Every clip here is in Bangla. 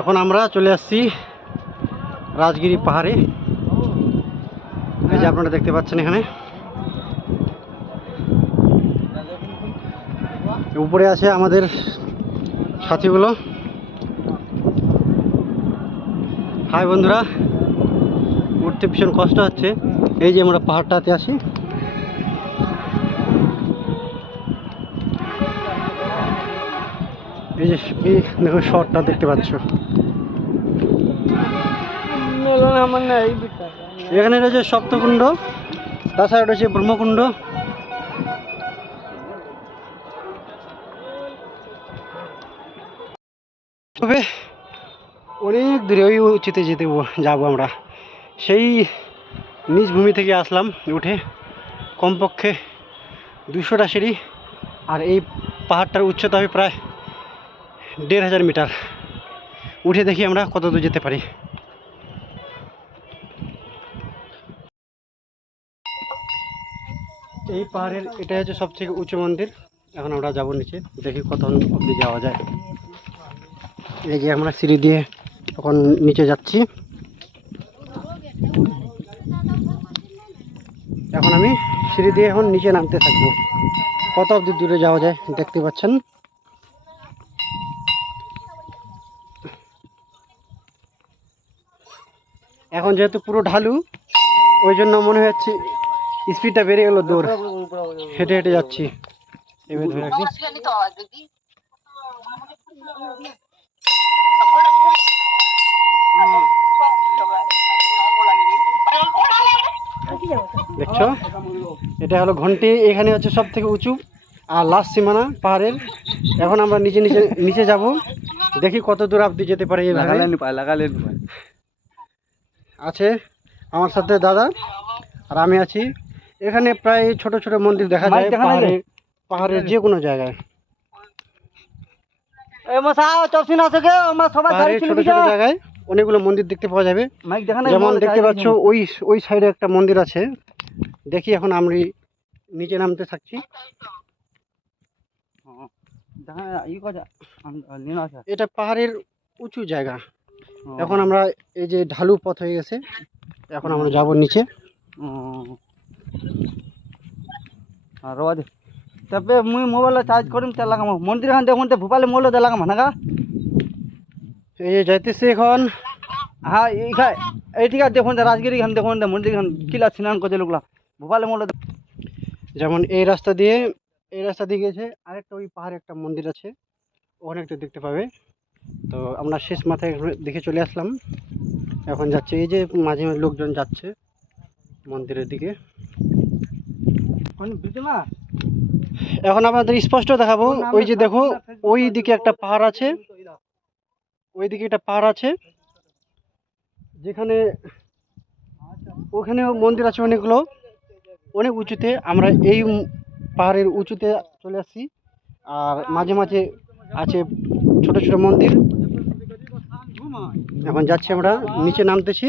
এখন আমরা চলে আসছি রাজগিরি পাহাড়ে। এই যে আপনারা দেখতে পাচ্ছেন এখানে উপরে আছে আমাদের সাথীগুলো। হাই বন্ধুরা, উঠতে ভীষণ কষ্ট হচ্ছে। এই যে আমরা পাহাড়টাতে আছি। এই যে দেখো শর্টটা দেখতে পাচ্ছ। এখানে রয়েছে সপ্তকুণ্ড, তাছাড়া রয়েছে ব্রহ্মকুণ্ড। তবে অনেক দূরে ওই উঁচুতে যাবো আমরা। সেই নিজ ভূমি থেকে আসলাম উঠে, কমপক্ষে 200টা সিঁড়ি। আর এই পাহাড়টার উচ্চতা হবে প্রায় 1500 মিটার। উঠে দেখি আমরা কত দূর যেতে পারি। এই পাহাড়ের এটা হচ্ছে সবথেকে উঁচু মন্দির। এখন আমরা যাবো নিচে, দেখি কত অবধি যাওয়া যায়। এই যে আমরা সিঁড়ি দিয়ে এখন নিচে যাচ্ছি। এখন আমি সিঁড়ি দিয়ে এখন নিচে নামতে থাকবো। কত অবধি দূরে যাওয়া যায় দেখতে পাচ্ছেন। এখন যেহেতু পুরো ঢালু, ওই জন্য মনে হচ্ছে স্পিডটা বেড়ে গেল। দৌড় হেঁটে হেঁটে যাচ্ছি। এবার ধরে রাখি। দেখছো, এটা হলো ঘন্টি। এখানে হচ্ছে সব থেকে উঁচু আর লাস্ট সীমানা পাহাড়ের। এখন আমরা নিচে নিচে নিচে যাব, দেখি কত দূর অবধি যেতে পারি। আছে আমার সাথে দাদা আর আমি আছি। এখানে প্রায় ছোট ছোট মন্দির দেখা যায় পাহাড়ের যে কোনো জায়গায়। ছোট ছোট জায়গায় অনেকগুলো মন্দির দেখতে পাওয়া যাবে। যেমন দেখতে পাচ্ছ ওই সাইডে একটা মন্দির আছে। দেখি এখন আমি নিচে নামতে থাকছি। এটা পাহাড়ের উঁচু জায়গা। এখন আমরা এই যে ঢালু পথ হয়ে গেছে, এখন আমরা যাব নিচে। তবে মুই মোবাইল চার্জ করিম তে লাগাম মন্দির খান দেখুন ভোপালে মোবাইল দে লাগাম না। এই যে যাইতেছি এখন। হ্যাঁ এই ঠিক আছে। দেখুন রাজগিরি খান দেখুন মন্দির খান কিলা স্নান করছে লোকলা ভোপালে মোবাইল। যেমন এই রাস্তা দিয়ে গেছে আরেকটা ওই পাহাড়ে একটা মন্দির আছে, ওখানে একটু দেখতে পাবে। তো আমরা শেষ মাথায় দেখে চলে আসলাম। এখন যাচ্ছে, এই যে মাঝে মাঝে লোকজন যাচ্ছে মন্দিরের দিকে। এখন আপনাদের স্পষ্ট দেখাবো। ওই যে দেখো ওই দিকে একটা পাহাড় আছে, ওই দিকে একটা পাহাড় আছে যেখানে ওখানেও মন্দির আছে অনেকগুলো, অনেক উঁচুতে। আমরা এই পাহাড়ের উঁচুতে চলে আসছি। আর মাঝে মাঝে আছে ছোট ছোট মন্দির। এখন যাচ্ছি আমরা নিচে নামতেছি,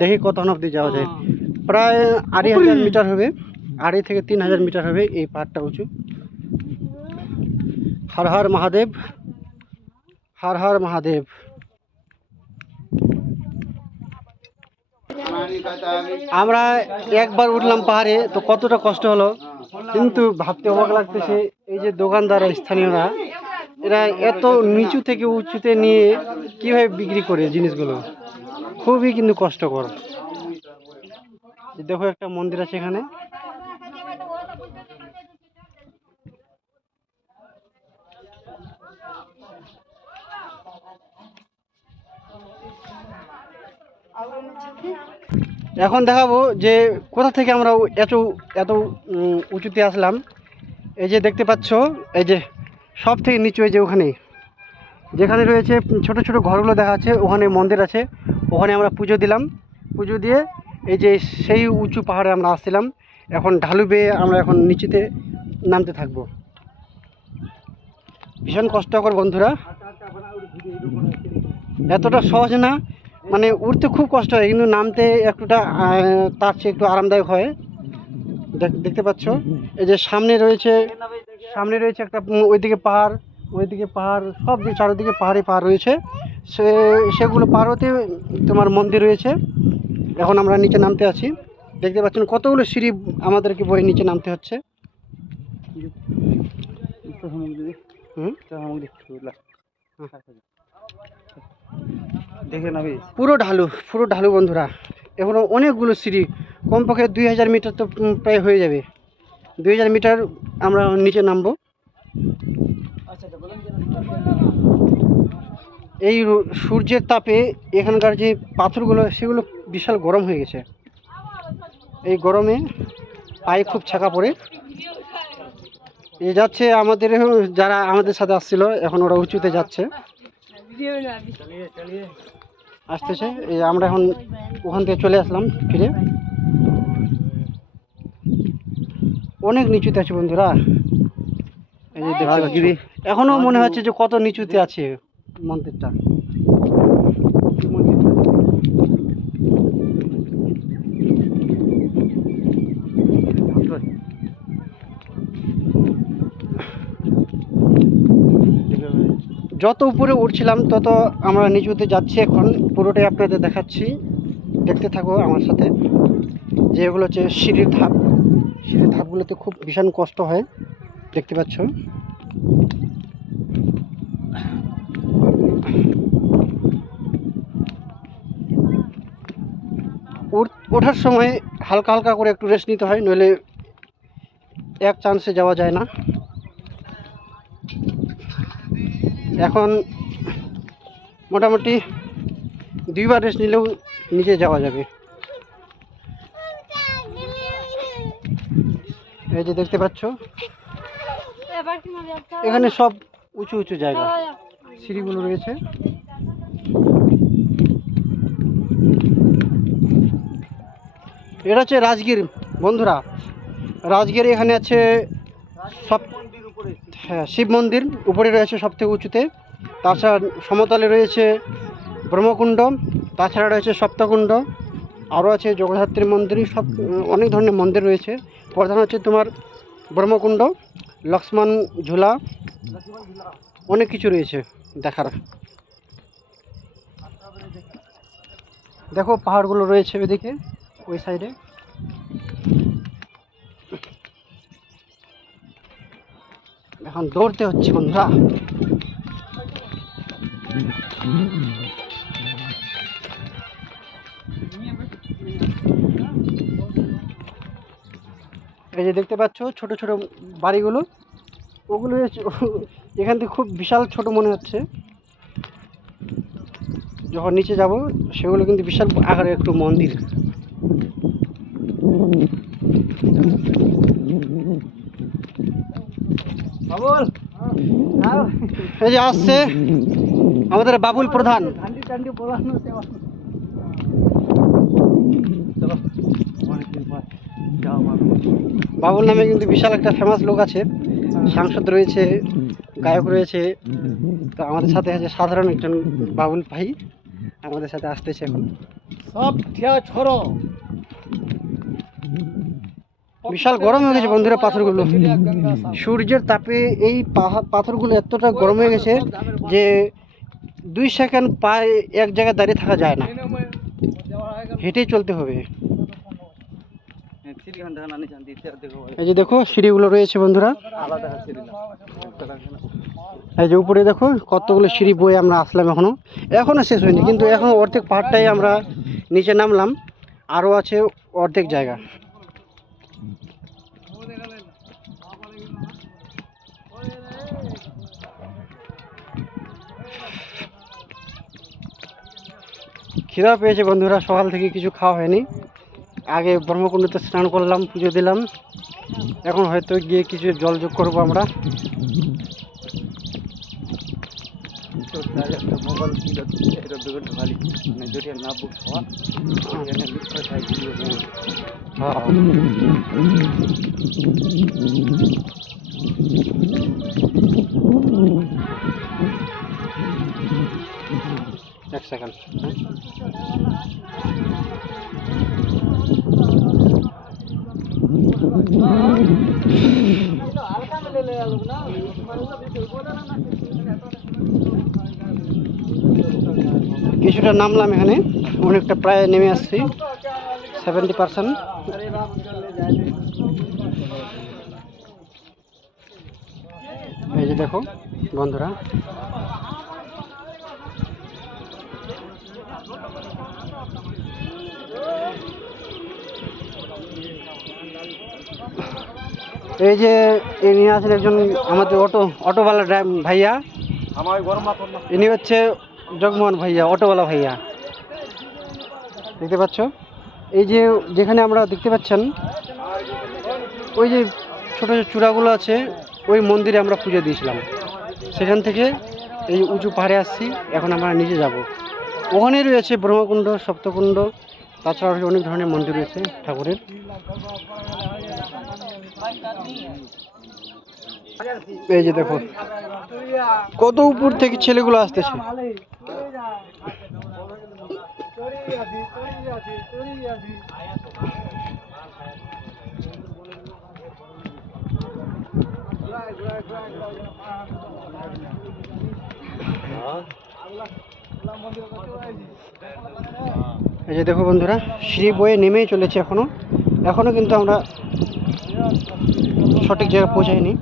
দেখি কত অবধি যাওয়া যায়। প্রায় 2500 মিটার হবে, 2500 থেকে 3000 মিটার হবে এই পাহাড়টা উঁচু। হর হর মহাদেব, হর হর মহাদেব। আমরা একবার উঠলাম পাহাড়ে, তো কতটা কষ্ট হলো কিন্তু ভাবতে অবাক লাগতেছে। এই যে দোকানদার স্থানীয়রা, এরা এত নিচু থেকে উঁচুতে নিয়ে কিভাবে বিক্রি করে জিনিসগুলো, খুবই কিন্তু কষ্টকর। দেখো একটা মন্দির আছে এখানে। এখন দেখাবো যে কোথা থেকে আমরা এত এত উঁচুতে আসলাম। এই যে দেখতে পাচ্ছ, এই যে সব থেকে নিচু, এই যে ওখানে যেখানে রয়েছে ছোট ছোট ঘরগুলো দেখা যাচ্ছে, ওখানে মন্দির আছে। ওখানে আমরা পুজো দিলাম। পুজো দিয়ে এই যে সেই উঁচু পাহাড়ে আমরা আসছিলাম। এখন ঢালু বেয়ে আমরা এখন নিচেতে নামতে থাকবো। ভীষণ কষ্টকর বন্ধুরা, এতটা সহজ না। মানে উঠতে খুব কষ্ট হয়, কিন্তু নামতে একটুটা তার চেয়ে একটু আরামদায়ক হয়। দেখতে পাচ্ছ এই যে সামনে রয়েছে একটা ওইদিকে পাহাড়, সব চারিদিকে পাহাড়ে পাহাড় রয়েছে। সেগুলো পার হতে তোমার মন্দির রয়েছে। এখন আমরা নিচে নামতে আছি, দেখতে পাচ্ছেন কতগুলো সিঁড়ি আমাদেরকে বয়ে নিচে নামতে হচ্ছে। দেখে নাবি পুরো ঢালু বন্ধুরা। এখনো অনেকগুলো সিঁড়ি, কমপক্ষে 2000 মিটার তো প্রায় হয়ে যাবে। 2000 মিটার আমরা নিচে নামবো। এই সূর্যের তাপে এখানকার যে পাথরগুলো সেগুলো বিশাল গরম হয়ে গেছে। এই গরমে পায়ে খুব ছাকা পড়ে। এ যাচ্ছে আমাদের, যারা আমাদের সাথে আসছিল এখন ওরা উঁচুতে যাচ্ছে, আসতেছে। এই আমরা এখন ওখান থেকে চলে আসলাম ফিরে। অনেক নিচুতে আছে বন্ধুরা, এই যে দেখতে পাচ্ছি। এখনো মনে হচ্ছে যে কত নিচুতে আছে মন্দিরটা। যত উপরে উঠছিলাম তত আমরা নিচুতে যাচ্ছি। এখন পুরোটাই আপনাদের দেখাচ্ছি, দেখতে থাকো আমার সাথে। যে এগুলো হচ্ছে সিঁড়ির ধাপ, সিঁড়ির ধাপগুলোতে খুব ভীষণ কষ্ট হয়, দেখতে পাচ্ছ। ওঠার সময় হালকা হালকা করে একটু রেস্ট নিতে হয়, নইলে এক চান্সে যাওয়া যায় না। এখন মোটামুটি 2বার রেস্ট নিলেও নিচে যাওয়া যাবে। এই যে দেখতে পাচ্ছ এখানে সব উঁচু উঁচু জায়গা, সিঁড়িগুলো রয়েছে। এটা হচ্ছে রাজগীর বন্ধুরা। রাজগীর এখানে আছে সব, হ্যাঁ শিব মন্দির উপরে রয়েছে সব থেকে উঁচুতে। তাছাড়া সমতলে রয়েছে ব্রহ্মকুণ্ড, তাছাড়া রয়েছে সপ্তকুণ্ড, আরও আছে জগদ্ধাত্রী মন্দির, সব অনেক ধরনের মন্দির রয়েছে। প্রধান হচ্ছে তোমার ব্রহ্মকুণ্ড, লক্ষ্মণ ঝুলা, অনেক কিছু রয়েছে দেখার। দেখো পাহাড়গুলো রয়েছে ওইদিকে, ওই সাইডে। এখন দৌড়তে হচ্ছে বন্ধুরা। এই যে দেখতে পাচ্ছ ছোট ছোট বাড়িগুলো, ওগুলো এখান থেকে খুব বিশাল ছোট মনে হচ্ছে। যখন নিচে যাব সেগুলো কিন্তু বিশাল আকারের একটু মন্দির। এই যে আসছে আমাদের বাবুল প্রধান। বাবুল নামে কিন্তু বিশাল একটা ফেমাস লোক আছে, সাংসদ রয়েছে, গায়ক রয়েছে। তো আমাদের সাথে আছে সাধারণ একজন বাবুল ভাই, আমাদের সাথে আসতেছে এখন। সব ছড়ো বিশাল গরম হয়ে গেছে বন্ধুরা পাথরগুলো। সূর্যের তাপে এই পাথরগুলো এতটা গরম হয়ে গেছে যে 2 সেকেন্ড পায়ে এক জায়গায় দাঁড়িয়ে থাকা যায় না, হেঁটেই চলতে হবে। এই যে দেখো সিঁড়িগুলো রয়েছে বন্ধুরা, এই যে উপরে দেখো কতগুলো সিঁড়ি বয়ে আমরা আসলাম। এখনো শেষ হয়নি, কিন্তু এখনো অর্ধেক পাহাড়টাই আমরা নিচে নামলাম, আরও আছে অর্ধেক জায়গা। খিদা পেয়েছে বন্ধুরা, সকাল থেকে কিছু খাওয়া হয়নি। আগে ব্রহ্মকুণ্ডতে স্নান করলাম, পুজো দিলাম, এখন হয়তো গিয়ে কিছু জল যোগ করবো আমরা। এক সেকেন্ড। কিছুটা নামলাম, এখানে অনেকটা প্রায় নেমে আসছি 70%। এই যে দেখো বন্ধুরা, এই যে ইনি আছেন একজন আমাদের অটোওয়ালা ভাইয়া, ইনি হচ্ছে জগমোহন ভাইয়া, অটোওয়ালা ভাইয়া। দেখতে পাচ্ছ এই যে যেখানে আমরা দেখতে পাচ্ছেন ওই যে ছোট ছোট চূড়াগুলো আছে, ওই মন্দিরে আমরা পুজো দিয়েছিলাম। সেখান থেকে এই উঁচু পাহাড়ে আসছি, এখন আমরা নিচে যাব। ওখানেই রয়েছে ব্রহ্মকুণ্ড, সপ্তকুণ্ড, তাছাড়া অনেক ধরনের মন্দির রয়েছে ঠাকুরের। এই যে দেখো কত উপর থেকে ছেলেগুলো আসতেছে। এই যে দেখো বন্ধুরা, সিঁড়ি বয়ে নেমেই চলেছে এখনো কিন্তু আমরা সঠিক জায়গায় পৌঁছাইনি।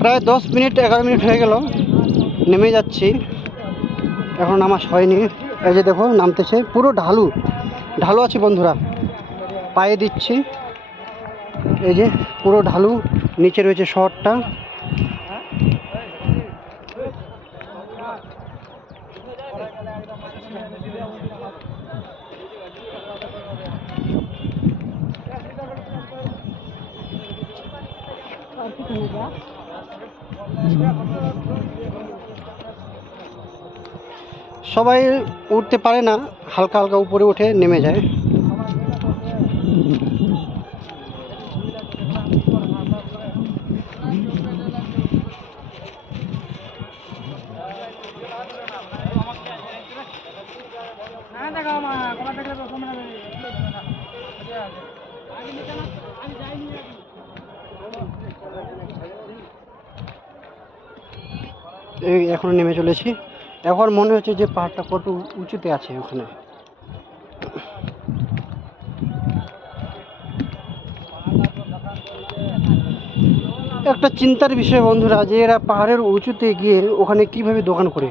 প্রায় 10 মিনিট 11 মিনিট হয়ে গেল নেমে যাচ্ছি, এখন নামাজ হয়নি। এই যে দেখো নামতেছে, পুরো ঢালু ঢালু আছে বন্ধুরা, পায়ে দিচ্ছি। এই যে পুরো ঢালু, নিচে রয়েছে শহরটা। সবাই উঠতে পারে না, হালকা হালকা উপরে উঠে নেমে যায়। এই এখন নেমে চলেছি। এখন মনে হচ্ছে যে পাহাড়টা কত উঁচুতে আছে ওখানে। একটা চিন্তার বিষয় বন্ধুরা, যে এরা পাহাড়ের উঁচুতে গিয়ে ওখানে কিভাবে দোকান করে,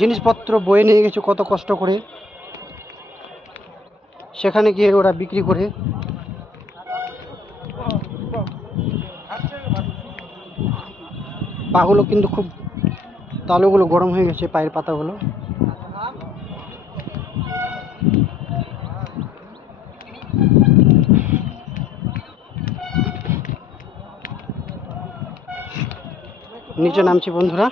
জিনিসপত্র বয়ে নিয়ে গেছে কত কষ্ট করে, সেখানে গিয়ে ওরা বিক্রি করে। পাগুলো কিন্তু খুব, তালুগুলো গরম হয়ে গেছে, পায়ের পাতাগুলো। নিচে নামছি বন্ধুরা।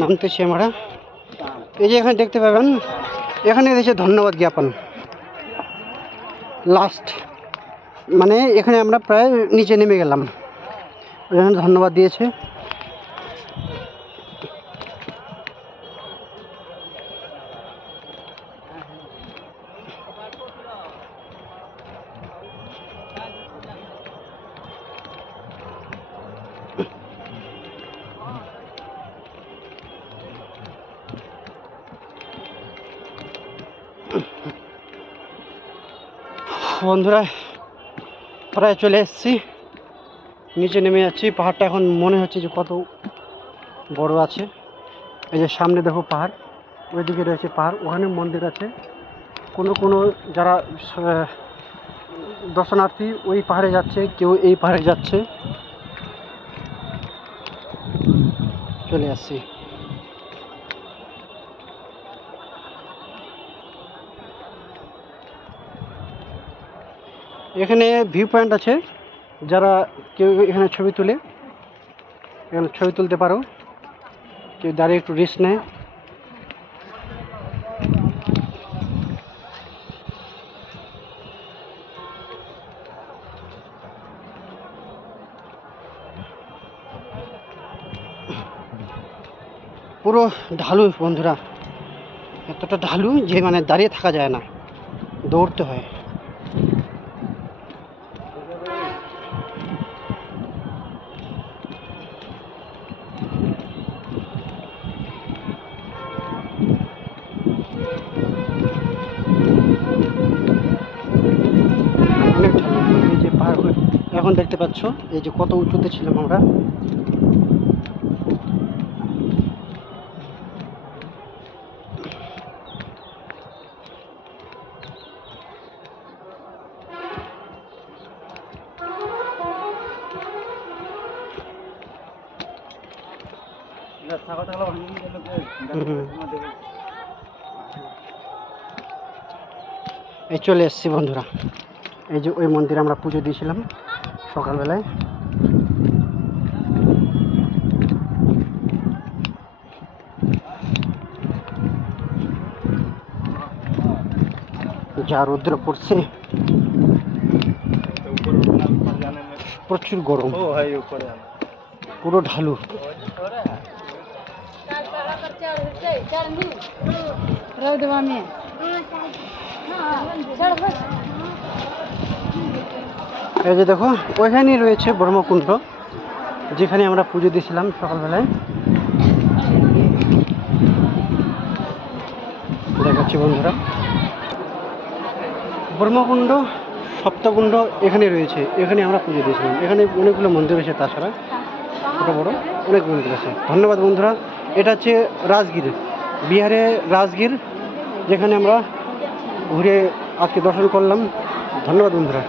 নামতেছি আমরা। এই যে এখানে দেখতে পাবেন, এখানে এসে ধন্যবাদ জ্ঞাপন লাস্ট, মানে এখানে আমরা প্রায় নিচে নেমে গেলাম, এখানে ধন্যবাদ দিয়েছে। বন্ধুরা প্রায় চলে এসেছি, নিচে নেমে যাচ্ছি। পাহাড়টা এখন মনে হচ্ছে যে কত বড় আছে। এই যে সামনে দেখো পাহাড়, ওইদিকে রয়েছে পাহাড়, ওখানে মন্দির আছে। কোনো যারা দর্শনার্থী ওই পাহাড়ে যাচ্ছে, কেউ এই পাহাড়ে যাচ্ছে। চলে আসছি। এখানে ভিউ পয়েন্ট আছে, যারা কেউ এখানে ছবি তুলে এখানে ছবি তুলতে পারো, কেউ দাঁড়িয়ে একটু রেস্ট নেয়। পুরো ঢালু বন্ধুরা, এতটা ঢালু যে মানে দাঁড়িয়ে থাকা যায় না, দৌড়তে হয়। অনেক ঢালু। এই যে পাহাড় এখন দেখতে পাচ্ছ, এই যে কত উঁচুতে ছিলাম আমরা। এই চলে এসছি বন্ধুরা, এই যে ওই মন্দিরে আমরা পুজো দিয়েছিলাম সকালবেলায়। যা রৌদ্র পড়ছে, প্রচুর গরম, পুরো ঢালু। এই যে দেখো, ওইখানেই রয়েছে ব্রহ্মকুণ্ড, যেখানে আমরা পুজো দিয়েছিলাম সকালবেলায়। দেখাচ্ছি বন্ধুরা, ব্রহ্মকুণ্ড সপ্তকুণ্ড এখানে রয়েছে, এখানে আমরা পুজো দিয়েছিলাম। এখানে অনেকগুলো মন্দির রয়েছে, তাছাড়া ছোটো বড়ো অনেক মন্দির আছে। ধন্যবাদ বন্ধুরা। এটা হচ্ছে রাজগীর, বিহারের রাজগীর, যেখানে আমরা ঘুরে আজকে দর্শন করলাম। ধন্যবাদ বন্ধুরা।